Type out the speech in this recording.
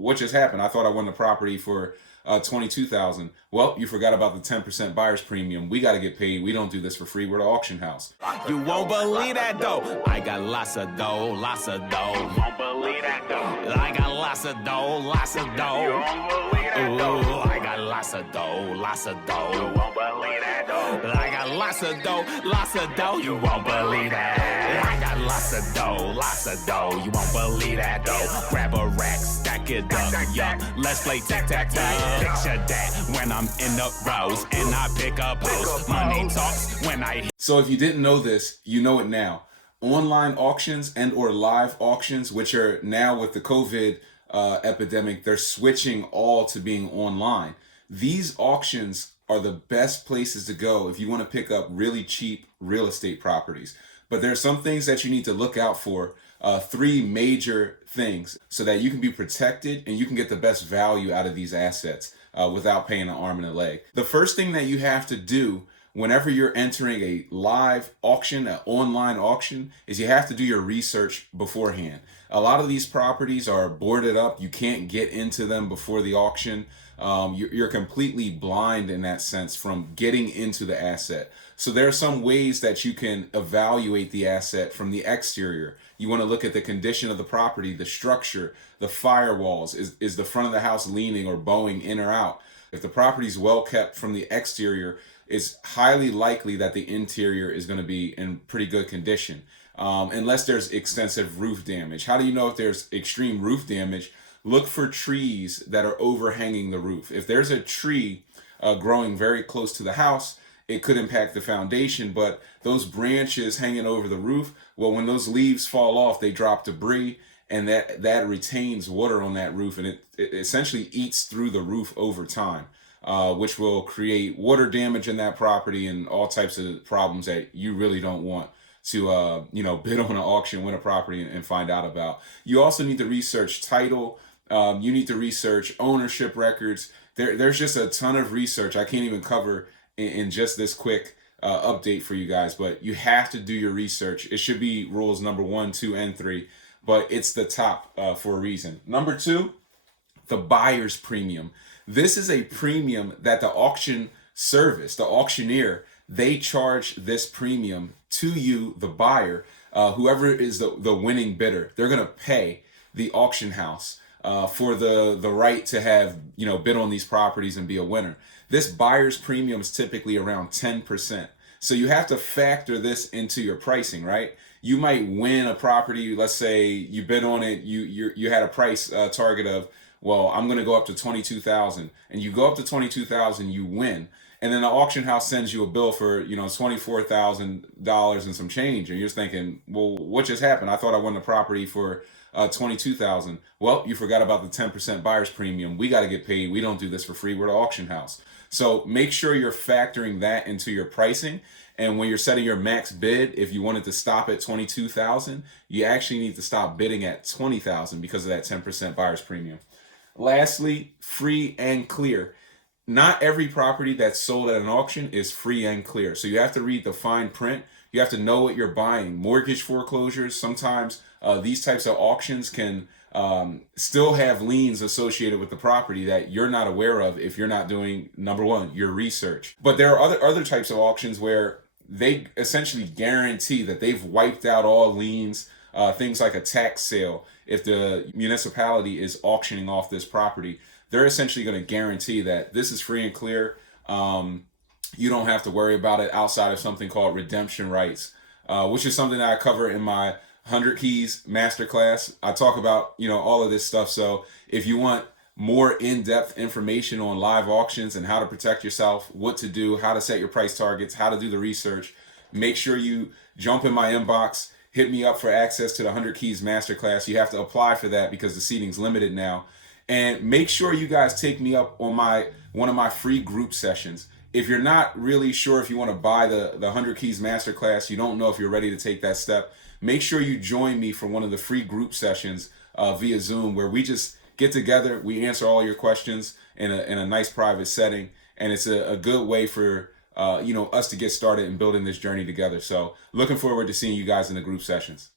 what just happened? I thought I won the property for 22,000. Well, you forgot about the 10% buyer's premium. We got to get paid. We don't do this for free. We're the auction house. You won't believe that though. I got lots of dough, lots of dough. You won't believe that though. I got lots of dough, lots of dough. You won't believe that though. I got lots of dough, lots of dough. You won't believe that though. I got lots of dough, lots of dough. You won't believe that. I got lots of dough, lots of dough. You won't believe that though. Grab a rack, stack it up, yup. Let's play tic-tac-toe. Picture that when I'm in the rows and I pick up post. Money talks when I. So if you didn't know this, you know it now. Online auctions and or live auctions, which are now with the COVID epidemic, they're switching all to being online. These auctions are the best places to go if you want to pick up really cheap real estate properties. But there are some things that you need to look out for. Three major things so that you can be protected and you can get the best value out of these assets without paying an arm and a leg. The first thing that you have to do whenever you're entering a live auction, an online auction, is you have to do your research beforehand. A lot of these properties are boarded up. You can't get into them before the auction. You're completely blind in that sense from getting into the asset. So there are some ways that you can evaluate the asset from the exterior. You want to look at the condition of the property, the structure, the firewalls. Is the front of the house leaning or bowing in or out? If the property is well kept from the exterior, it's highly likely that the interior is going to be in pretty good condition, unless there's extensive roof damage. How do you know if there's extreme roof damage? Look for trees that are overhanging the roof. If there's a tree growing very close to the house, it could impact the foundation, but those branches hanging over the roof, well, when those leaves fall off, they drop debris, and that retains water on that roof, and it essentially eats through the roof over time, which will create water damage in that property and all types of problems that you really don't want to bid on an auction, win a property, and find out about. You also need to research title. You need to research ownership records. There's just a ton of research I can't even cover in just this quick update for you guys, but you have to do your research. It should be rules number 1, 2, and 3, but it's the top for a reason. Number 2, the buyer's premium. This is a premium that the auction service, the auctioneer, they charge this premium to you, the buyer, whoever is the winning bidder. They're going to pay the auction house for the right to have, bid on these properties and be a winner. This buyer's premium is typically around 10%. So you have to factor this into your pricing, right? You might win a property. Let's say you bid on it. You had a price target of, well, I'm going to go up to 22,000, and you go up to 22,000, you win. And then the auction house sends you a bill for, $24,000 and some change. And you're just thinking, well, what just happened? I thought I won the property for 22,000. Well, you forgot about the 10% buyer's premium. We got to get paid. We don't do this for free. We're the auction house. So make sure you're factoring that into your pricing. And when you're setting your max bid, if you wanted to stop at 22,000, you actually need to stop bidding at 20,000 because of that 10% buyer's premium. Lastly, free and clear. Not every property that's sold at an auction is free and clear. So you have to read the fine print. You have to know what you're buying. Mortgage foreclosures, sometimes these types of auctions can still have liens associated with the property that you're not aware of if you're not doing, number 1, your research. But there are other types of auctions where they essentially guarantee that they've wiped out all liens, things like a tax sale. If the municipality is auctioning off this property, they're essentially going to guarantee that this is free and clear. You don't have to worry about it outside of something called redemption rights, which is something that I cover in my 100 Keys Masterclass. I talk about, all of this stuff. So if you want more in-depth information on live auctions and how to protect yourself, what to do, how to set your price targets, how to do the research, make sure you jump in my inbox, hit me up for access to the 100 Keys Masterclass. You have to apply for that because the seating's limited now. And make sure you guys take me up on one of my free group sessions. If you're not really sure if you want to buy the 100 Keys Masterclass, you don't know if you're ready to take that step, make sure you join me for one of the free group sessions via Zoom, where we just get together, we answer all your questions in a nice private setting, and it's a good way for us to get started in building this journey together. So looking forward to seeing you guys in the group sessions.